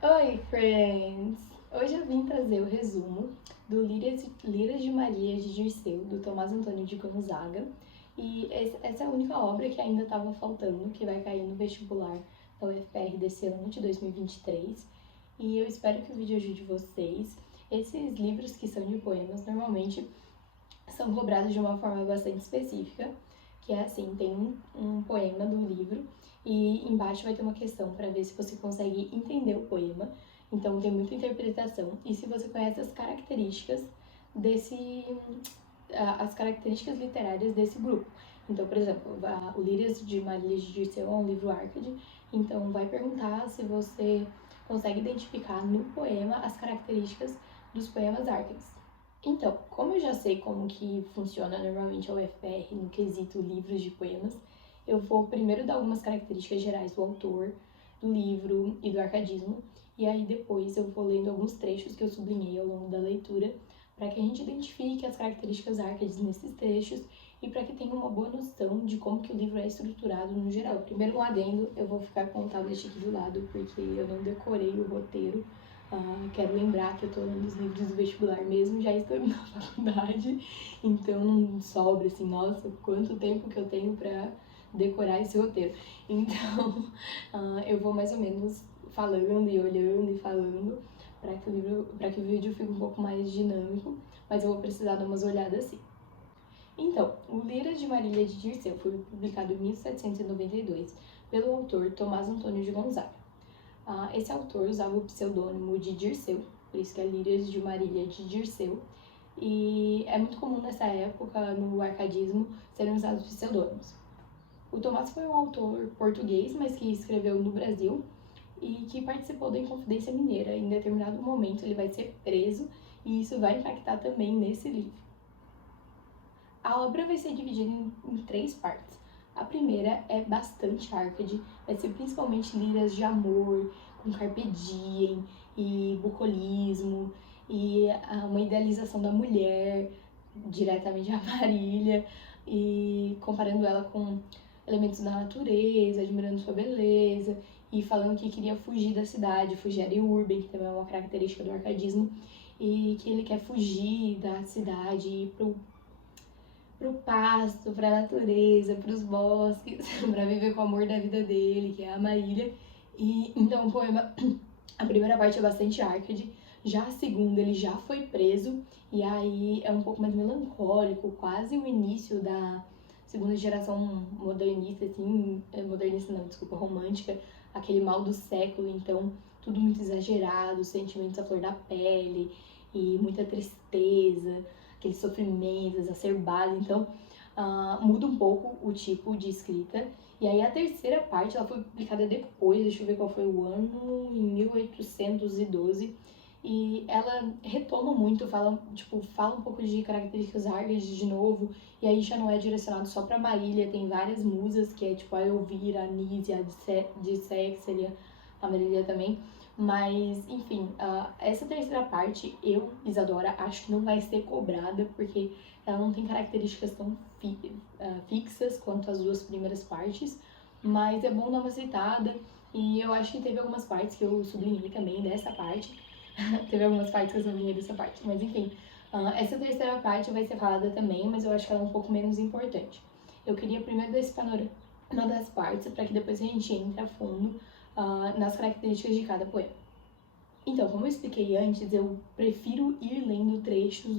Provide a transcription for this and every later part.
Oi, friends! Hoje eu vim trazer o resumo do Liras de Maria de Dirceu, do Tomás Antônio de Gonzaga. E essa é a única obra que ainda estava faltando, que vai cair no vestibular da UFPR desse ano, de 2023. E eu espero que o vídeo ajude vocês. Esses livros que são de poemas, normalmente são cobrados de uma forma bastante específica, que é assim, tem um poema do livro e embaixo vai ter uma questão para ver se você consegue entender o poema. Então tem muita interpretação e se você conhece as características desse as características literárias desse grupo. Então, por exemplo, o Lírias de Maria de Dirceu é um livro Arcade, então vai perguntar se você consegue identificar no poema as características dos poemas Arcades. Então, como eu já sei como que funciona normalmente a UFPR no quesito livros de poemas, eu vou primeiro dar algumas características gerais do autor, do livro e do arcadismo, e aí depois eu vou lendo alguns trechos que eu sublinhei ao longo da leitura, para que a gente identifique as características arcades nesses trechos e para que tenha uma boa noção de como que o livro é estruturado no geral. Primeiro um adendo, eu vou ficar com o tablet aqui do lado, porque eu não decorei o roteiro. Quero lembrar que eu tô lendo os livros do vestibular mesmo, já estou na faculdade, então não sobra assim, nossa, quanto tempo que eu tenho pra decorar esse roteiro. Então, eu vou mais ou menos falando e olhando e falando para que o vídeo fique um pouco mais dinâmico, mas eu vou precisar dar umas olhadas assim. Então, o Liras de Marília de Dirceu foi publicado em 1792 pelo autor Tomás Antônio de Gonzaga. Esse autor usava o pseudônimo de Dirceu, por isso que é Lírias de Marília de Dirceu, e é muito comum nessa época, no arcadismo, serem usados pseudônimos. O Tomás foi um autor português, mas que escreveu no Brasil e que participou da Inconfidência Mineira. Em determinado momento ele vai ser preso e isso vai impactar também nesse livro. A obra vai ser dividida em três partes. A primeira é bastante arcade, vai ser principalmente liras de amor, com carpe diem e bucolismo, e uma idealização da mulher, diretamente a Marília, e comparando ela com elementos da natureza, admirando sua beleza, e falando que queria fugir da cidade, fugir de urban, que também é uma característica do arcadismo, e que ele quer fugir da cidade e ir pro pasto, pra natureza, pros bosques, pra viver com o amor da vida dele, que é a Marília. E então o poema, a primeira parte é bastante arcade, já a segunda ele já foi preso, e aí é um pouco mais melancólico, quase o início da segunda geração modernista, assim, modernista não, desculpa, romântica, aquele mal do século, então tudo muito exagerado, sentimentos à flor da pele, e muita tristeza, aquele sofrimento exacerbado, então muda um pouco o tipo de escrita. E aí a terceira parte, ela foi publicada depois, deixa eu ver qual foi o ano, em 1812, e ela retoma muito, fala um pouco de características árvores de novo, e aí já não é direcionado só pra Marília, tem várias musas, que é tipo a Elvira, a Nísia, a de Sexelia, a Marília também. Mas, enfim, essa terceira parte, eu, Isadora, acho que não vai ser cobrada, porque ela não tem características tão fixas quanto as duas primeiras partes, mas é bom dar uma aceitada, e eu acho que teve algumas partes que eu sublinhei também dessa parte, teve algumas partes que eu sublinhei dessa parte, mas enfim, essa terceira parte vai ser falada também, mas eu acho que ela é um pouco menos importante. Eu queria primeiro dar esse panorama das partes, para que depois a gente entre a fundo nas características de cada poema. Então, como eu expliquei antes, eu prefiro ir lendo trechos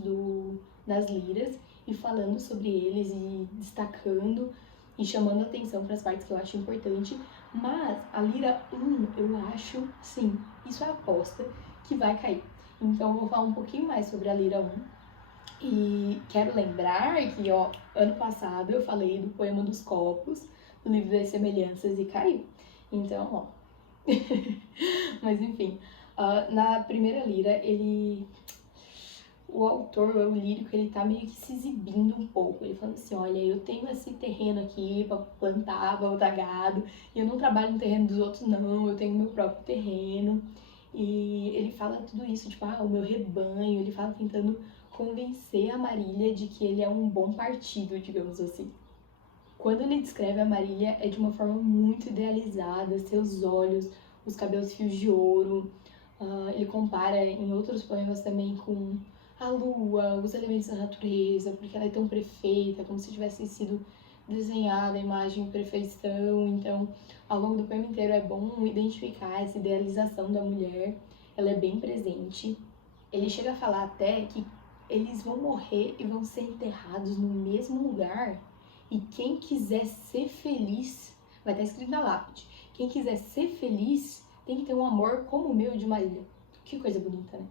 das liras e falando sobre eles e destacando e chamando atenção para as partes que eu acho importante, mas a lira 1 eu acho, sim, isso é aposta, que vai cair. Então eu vou falar um pouquinho mais sobre a lira 1 e quero lembrar que, ano passado eu falei do poema dos copos, do livro das semelhanças e caiu. Então, mas enfim, na primeira lira, o autor, o lírico, ele tá meio que se exibindo um pouco. Ele falando assim, olha, eu tenho esse terreno aqui pra plantar, pra botar gado, e eu não trabalho no terreno dos outros não, eu tenho meu próprio terreno. E ele fala tudo isso, tipo, o meu rebanho, ele fala tentando convencer a Marília de que ele é um bom partido, digamos assim. Quando ele descreve a Marília, é de uma forma muito idealizada, seus olhos, os cabelos fios de ouro. Ele compara em outros poemas também com a lua, os elementos da natureza, porque ela é tão perfeita, como se tivesse sido desenhada a imagem de perfeição. Então, ao longo do poema inteiro é bom identificar essa idealização da mulher, ela é bem presente. Ele chega a falar até que eles vão morrer e vão ser enterrados no mesmo lugar, e quem quiser ser feliz, vai estar escrito na lápide, quem quiser ser feliz tem que ter um amor como o meu de Marília. Que coisa bonita, né?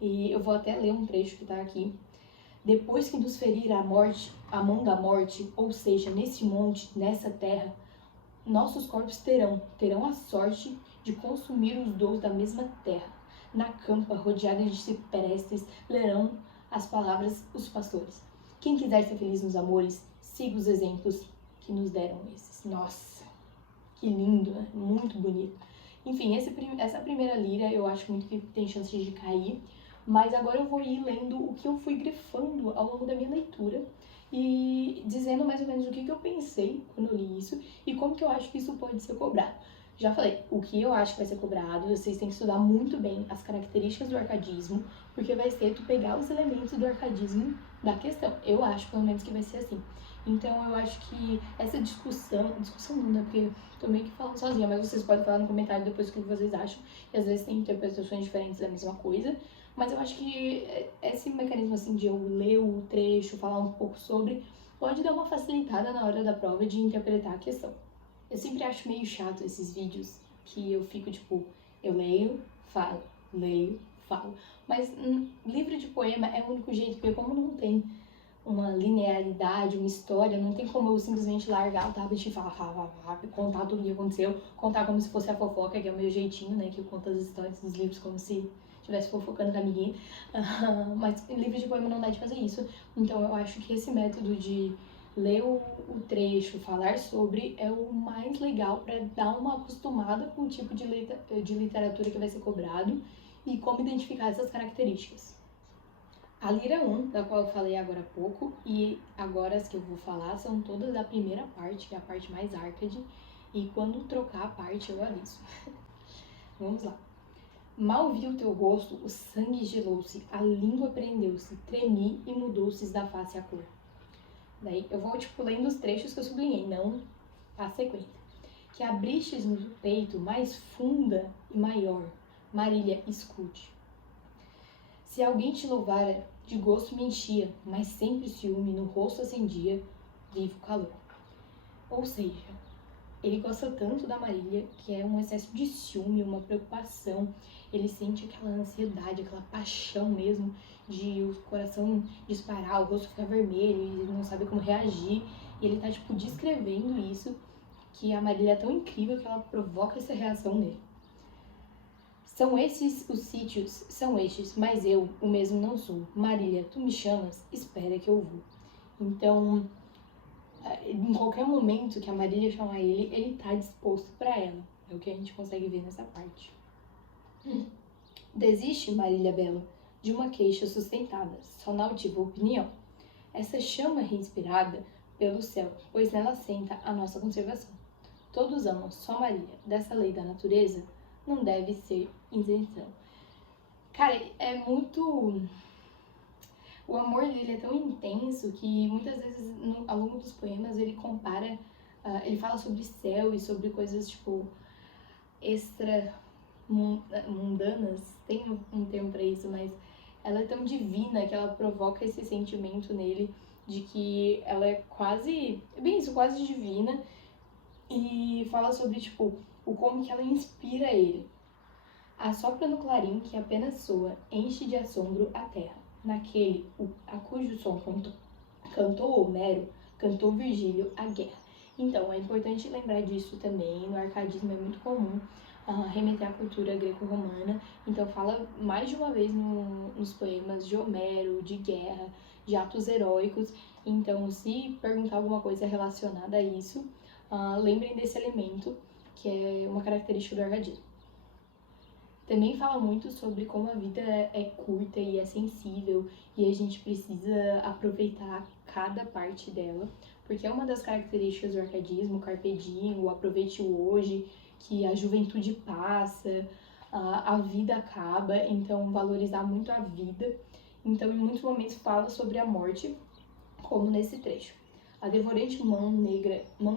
E eu vou até ler um trecho que tá aqui. Depois que nos ferir a morte, a mão da morte, ou seja, nesse monte, nessa terra, nossos corpos terão a sorte de consumir os dous da mesma terra. Na campa, rodeada de ciprestes, lerão as palavras os pastores. Quem quiser ser feliz nos amores, siga os exemplos que nos deram esses. Nossa, que lindo, né? Muito bonito. Enfim, essa primeira lira eu acho muito que tem chances de cair, mas agora eu vou ir lendo o que eu fui grifando ao longo da minha leitura e dizendo mais ou menos o que eu pensei quando eu li isso e como que eu acho que isso pode ser cobrado. Já falei, o que eu acho que vai ser cobrado, vocês têm que estudar muito bem as características do arcadismo, porque vai ser tu pegar os elementos do arcadismo da questão. Eu acho, pelo menos, que vai ser assim. Então, eu acho que essa discussão não, né? Porque tô meio que falando sozinha, mas vocês podem falar no comentário depois o que vocês acham. E às vezes tem interpretações diferentes da mesma coisa. Mas eu acho que esse mecanismo, assim, de eu ler o trecho, falar um pouco sobre, pode dar uma facilitada na hora da prova de interpretar a questão. Eu sempre acho meio chato esses vídeos que eu fico, tipo, eu leio, falo, leio, falo. Mas livro de poema é o único jeito, porque como não tem uma linearidade, uma história, não tem como eu simplesmente largar o tablet e falar, contar tudo o que aconteceu, contar como se fosse a fofoca, que é o meu jeitinho, né, que eu conto as histórias dos livros como se estivesse fofocando com a amiguinha, mas em livro de poema não dá de fazer isso, então eu acho que esse método de ler o trecho, falar sobre, é o mais legal para dar uma acostumada com o tipo de literatura que vai ser cobrado e como identificar essas características. A lira 1, da qual eu falei agora há pouco, e agora as que eu vou falar são todas da primeira parte, que é a parte mais arcade, e quando trocar a parte eu aviso. Vamos lá. Mal vi o teu rosto, o sangue gelou-se, a língua prendeu-se, tremi e mudou-se da face a cor. Daí eu vou, tipo, lendo os trechos que eu sublinhei, não a sequência. Que abristes no peito mais funda e maior, Marília, escute. Se alguém te louvara, de gosto me enchia, mas sempre ciúme no rosto acendia, vivo calor. Ou seja, ele gosta tanto da Marília que é um excesso de ciúme, uma preocupação. Ele sente aquela ansiedade, aquela paixão mesmo, de o coração disparar, o rosto ficar vermelho e ele não sabe como reagir. E ele tá, tipo, descrevendo isso, que a Marília é tão incrível que ela provoca essa reação nele. São esses os sítios, são estes, mas eu o mesmo não sou. Marília, tu me chamas, espera que eu vou. Então, em qualquer momento que a Marília chamar ele tá disposto para ela. É o que a gente consegue ver nessa parte. Desiste, Marília Bela, de uma queixa sustentada, só na altiva opinião. Essa chama reinspirada pelo céu, pois nela senta a nossa conservação. Todos amam só Marília, dessa lei da natureza, não deve ser isenção. Cara, é muito... O amor dele é tão intenso que muitas vezes ao longo dos poemas ele compara, ele fala sobre céu e sobre coisas tipo extra mundanas, tem um termo pra isso, mas ela é tão divina que ela provoca esse sentimento nele de que ela é quase, bem isso, quase divina, e fala sobre tipo o como que ela inspira ele. Assopra no clarim que apenas soa, enche de assombro a terra. Naquele a cujo som cantou Homero, cantou Virgílio a guerra. Então, é importante lembrar disso também. No arcadismo é muito comum remeter à cultura greco-romana. Então, fala mais de uma vez nos poemas de Homero, de guerra, de atos heróicos. Então, se perguntar alguma coisa relacionada a isso, lembrem desse elemento, que é uma característica do arcadismo. Também fala muito sobre como a vida é curta e é sensível e a gente precisa aproveitar cada parte dela, porque é uma das características do arcadismo, o carpe diem, o aproveite o hoje, que a juventude passa, a vida acaba, então valorizar muito a vida. Então, em muitos momentos fala sobre a morte, como nesse trecho. A devorante mão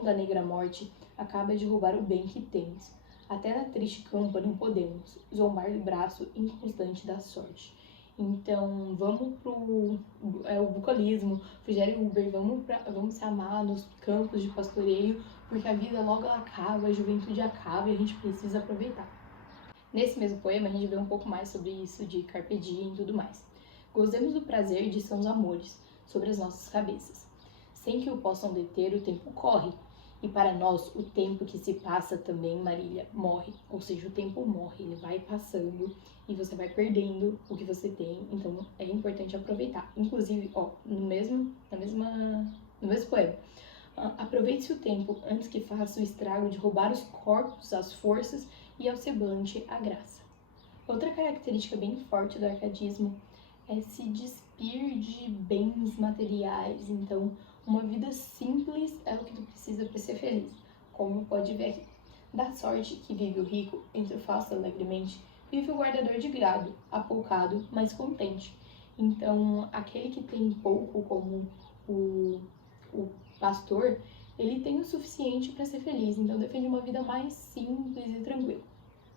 da negra morte, acaba de roubar o bem que temos. Até na triste campa não podemos zombar do braço inconstante da sorte. Então, vamos pro o bucolismo, Rogério Uber, vamos se amar nos campos de pastoreio, porque a vida logo ela acaba, a juventude acaba e a gente precisa aproveitar. Nesse mesmo poema, a gente vê um pouco mais sobre isso de carpe diem e tudo mais. Gozemos do prazer de sãos amores sobre as nossas cabeças. Sem que o possam deter, o tempo corre. E para nós, o tempo que se passa também, Marília, morre. Ou seja, o tempo morre, ele vai passando e você vai perdendo o que você tem. Então, é importante aproveitar. Inclusive, no mesmo poema. Aproveite-se o tempo antes que faça o estrago de roubar os corpos, as forças e ao semblante a graça. Outra característica bem forte do arcadismo é se despir de bens materiais. Então, uma vida simples é o que tu precisa para ser feliz, como pode ver aqui. Da sorte que vive o rico, entre o faço alegremente, vive o guardador de grado, apoucado, mas contente. Então, aquele que tem pouco, como o pastor, ele tem o suficiente para ser feliz, então defende uma vida mais simples e tranquila.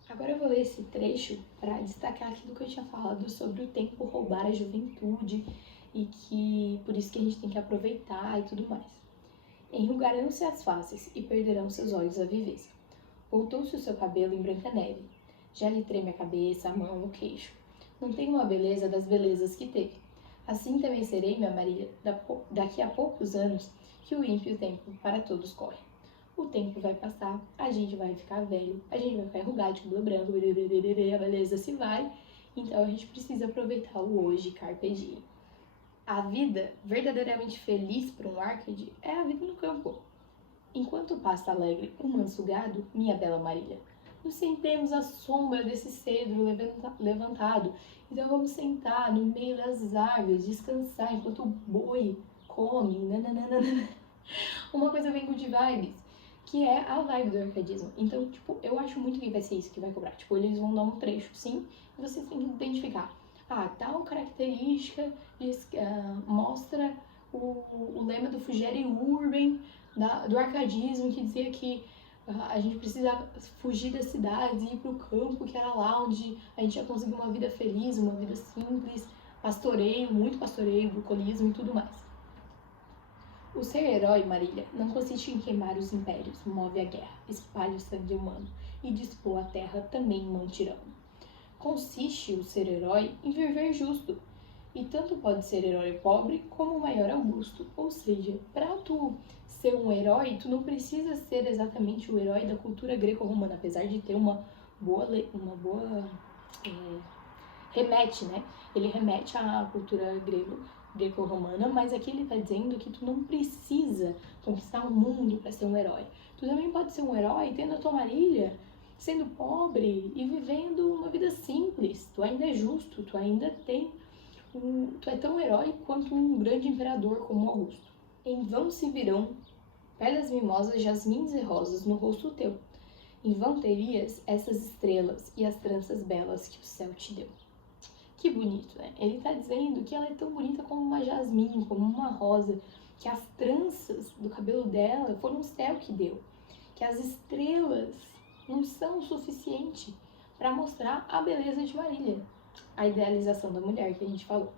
Agora eu vou ler esse trecho para destacar aquilo que eu tinha falado sobre o tempo roubar a juventude e que por isso que a gente tem que aproveitar e tudo mais. Enrugarão-se as faces e perderão seus olhos a viveza. Voltou-se o seu cabelo em branca neve. Já lhe treme a cabeça, a mão, o queixo. Não tem uma beleza das belezas que teve. Assim também serei, minha Marília, daqui a poucos anos, que o ímpio tempo para todos corre. O tempo vai passar, a gente vai ficar velho, a gente vai ficar enrugado de cabelo branco, a beleza se vai, então a gente precisa aproveitar o hoje, carpe diem. A vida verdadeiramente feliz para um Arcade é a vida no campo. Enquanto pasta alegre um manso gado, minha bela Marília, nos sentemos à sombra desse cedro levantado, então vamos sentar no meio das árvores, descansar enquanto o boi come, nananana. Uma coisa bem good vibes, que é a vibe do arcadismo. Então, eu acho muito que vai ser isso que vai cobrar. Eles vão dar um trecho, sim, e vocês têm que identificar. Tal característica mostra o lema do Fugere Urban, do arcadismo, que dizia que a gente precisa fugir das cidades e ir para o campo, que era lá onde a gente ia conseguir uma vida feliz, uma vida simples, pastoreio, muito pastoreio, bucolismo e tudo mais. O ser herói, Marília, não consiste em queimar os impérios, move a guerra, espalha o sangue humano e dispor a terra também em mantirão. Consiste o ser herói em viver justo, e tanto pode ser herói pobre como o maior Augusto. Ou seja, para tu ser um herói, tu não precisa ser exatamente o herói da cultura greco-romana, apesar de ter uma boa remete, né? Ele remete à cultura greco-romana, mas aqui ele está dizendo que tu não precisa conquistar o mundo para ser um herói. Tu também pode ser um herói tendo a tua Marília, sendo pobre e vivendo uma vida simples. Tu ainda é justo, tu ainda tu é tão herói quanto um grande imperador como Augusto. Em vão se virão perlas mimosas, jasmins e rosas no rosto teu. Em vão terias essas estrelas e as tranças belas que o céu te deu. Que bonito, né? Ele tá dizendo que ela é tão bonita como uma jasmim, como uma rosa, que as tranças do cabelo dela foram o céu que deu, que as estrelas não são o suficiente para mostrar a beleza de Marília, a idealização da mulher que a gente falou.